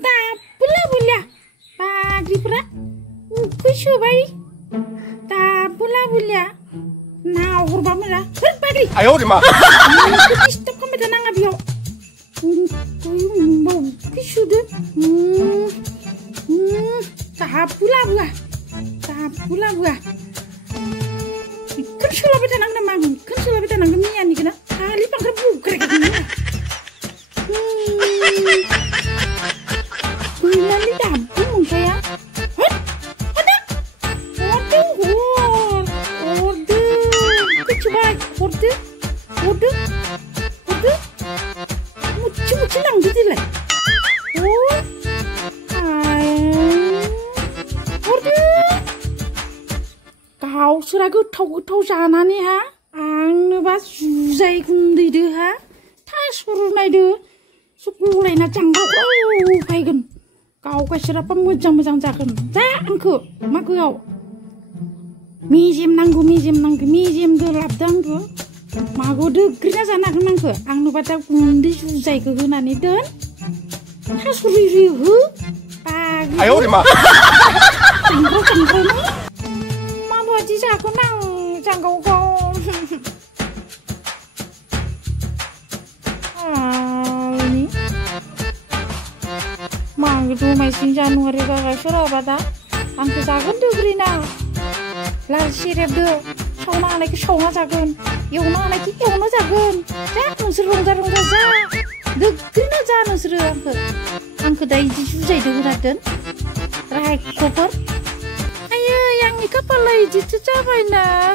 Tak pula pagrifra kusubai tak pula nah urba mera pagri ayo di ma stop kami tenang abio mau kisude tak pula buah kan sulah betanang na mang kan sulah betanang na mian ni kana kali pang rebu krek Mali dampung saya. Ada. Orde. Coba orde. Muci nang gitu lah. Oh. Orde. Kau suragu tau janani ha. Ang ba zai kundi de ha. Tas urunai de. Sukulai na janggau faigen. Kau kasih apa mujang jakan. Angku, maku kau. Mijim nanggu gelap danggu. Maku de kerja sana nanggu. Ang nu baca kundi susai kegunan itu. Hasuri rihu. Pagi. ayo di ma Cangkau. Mamu aja aku nang cangkau kau. Ini. Gitu masih Januari kakak suruh bata, angku jagun tuh grina, lalu sirep tuh, shona lagi shona jagun, yona lagi yona jagun, nusir rongga za, tuh grina za nusir angku dah iji susah itu raden, rahai koper, ayo yang ini kapal iji capai na.